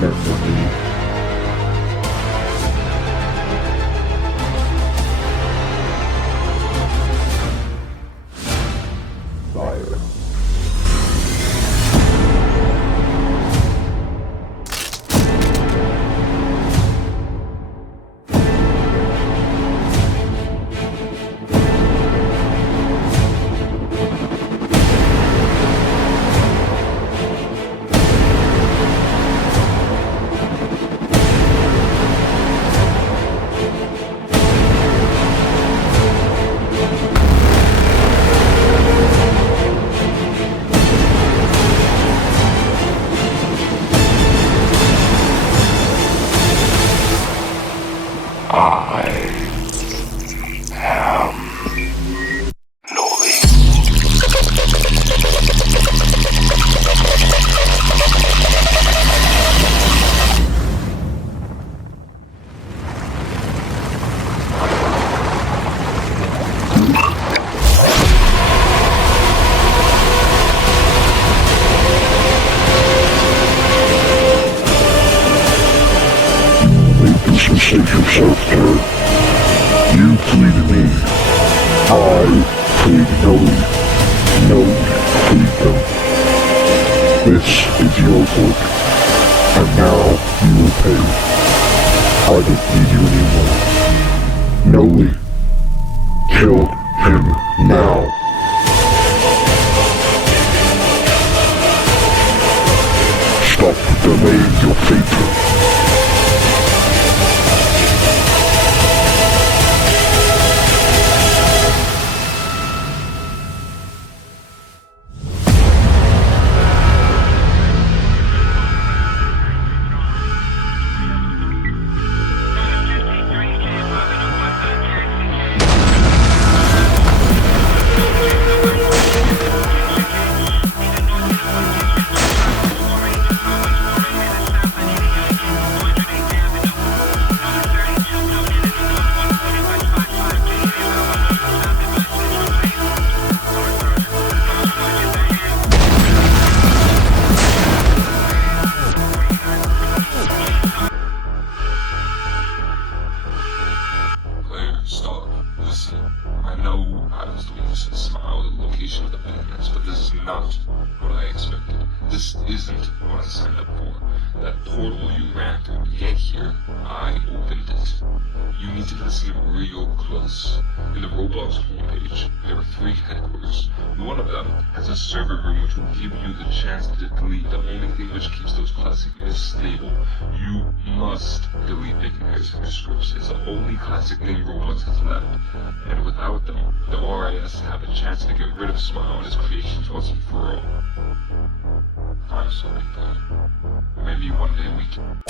remember me. Fire. Save yourself, Jared. You pleaded me. I plead Noe. Noe plead them. This is your work, and now you will pay. I don't need you anymore. Noe, kill him now. Stop delaying your fate. Stop. Listen. I know I was doing this to smile at the location of the banners, but this is not what I expected. This isn't what I signed up for. That portal you ran through to get here, I opened it. You need to listen real close. In the Roblox homepage, there are 3 headquarters. One of them has a server room which will give you the chance to delete the only thing which keeps those classic myths stable. You must delete Bacon Harris and their scripts. It's the only classic thing Roblox has left. And without them, the RIS have a chance to get rid of Smile and his creations once and for all. I'm sorry, but maybe one day we can.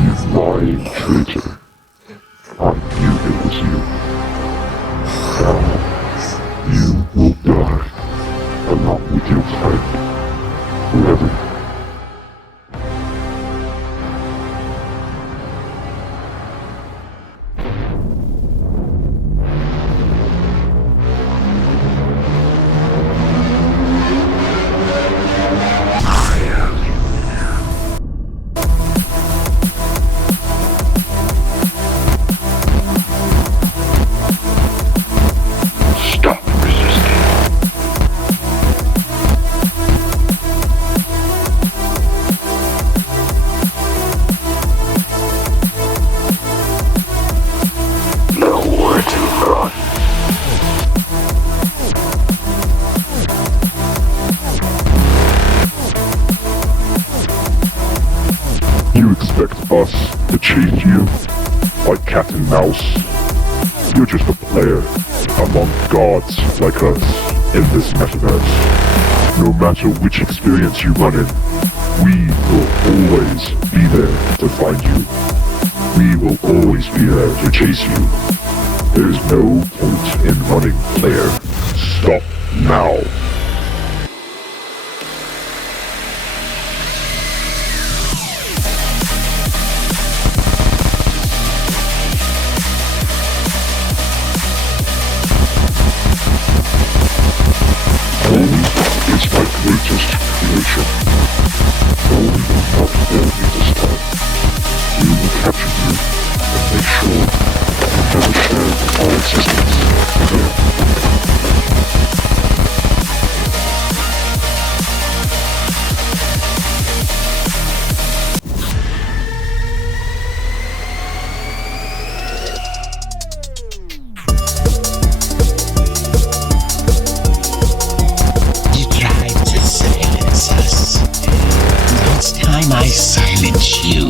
You lying traitor. I knew it was you. Now, you will die, along with your friend, whoever. You expect us to change you? Like cat and mouse? You're just a player among gods like us in this metaverse. No matter which experience you run in, we will always be there to find you. We will always be there to chase you. There's no point in running, player. Stop now. Holy It's you.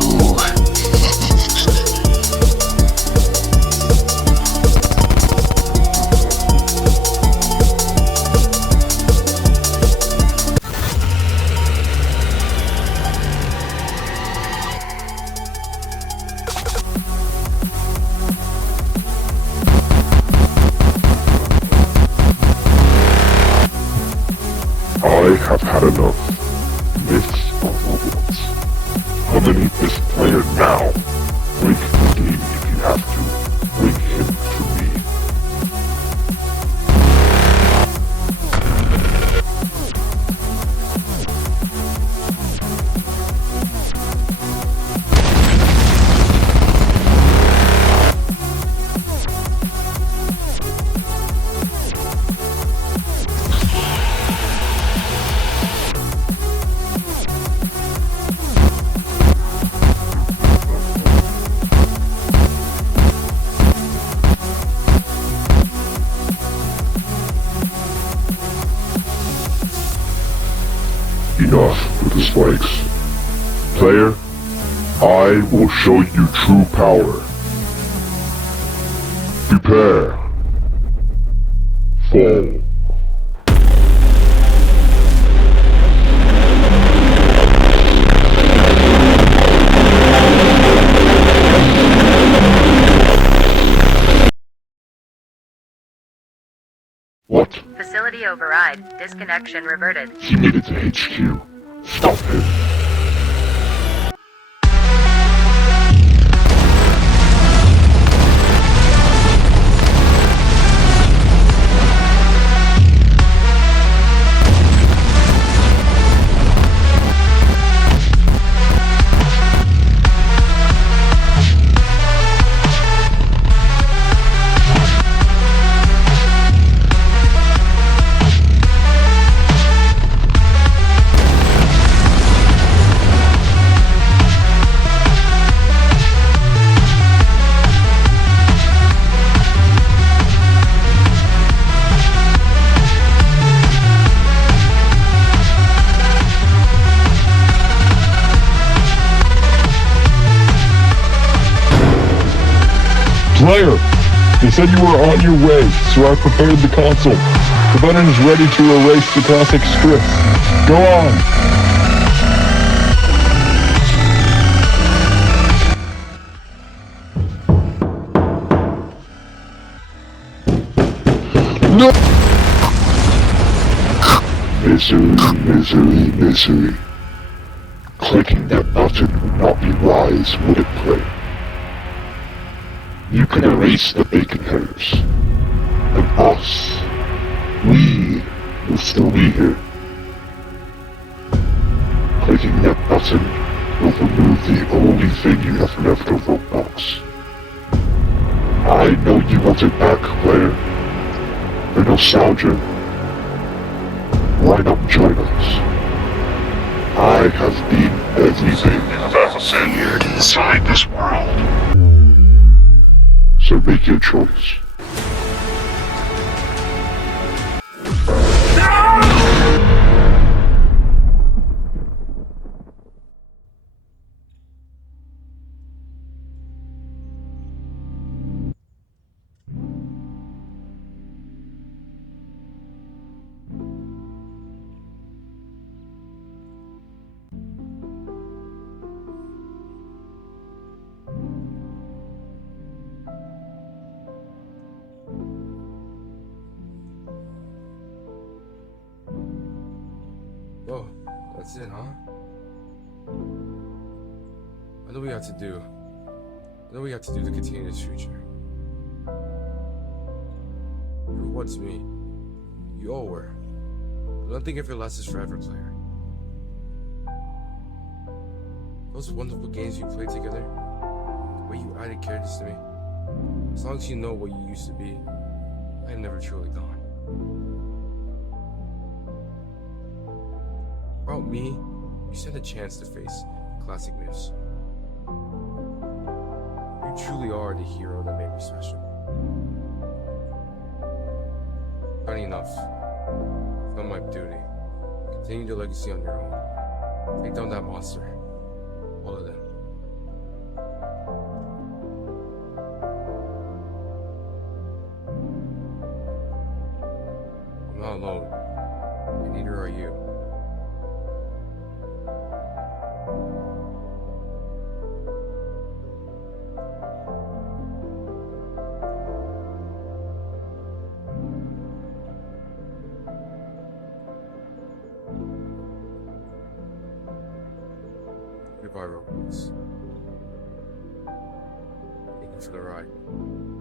I have had enough. Myths of Roblox. Eliminate this player now. Break the game if you have to. Bring him to me. Enough with the spikes. Player, I will show you true power. Prepare. Fall. What? Facility override. Disconnection reverted. He made it to HQ. Stop him. Player, they said you were on your way, so I prepared the console. The button is ready to erase the classic scripts. Go on. No! Misery, misery, misery. Clicking that button would not be wise, would it, player? You can erase the bacon hairs. And us, we will still be here. Clicking that button will remove the only thing you have left of Roblox. I know you want it back, player. The nostalgia. Why not join us? I have been everything I've ever feared inside this world. So make your choice. Oh, that's it, huh? I know we got to do. I know we got to do to continue this future. You were once me. You all were. But don't think of your lessons forever, player. Those wonderful games you played together, the way you added characters to me, as long as you know what you used to be, I am never truly gone. Without me, you stand a chance to face classic myths. You truly are the hero that made me special. Funny enough, it's not my duty. Continue the legacy on your own. Take down that monster. All of them. I'm not alone, and neither are you. Goodbye, Robots. Thank you for the ride.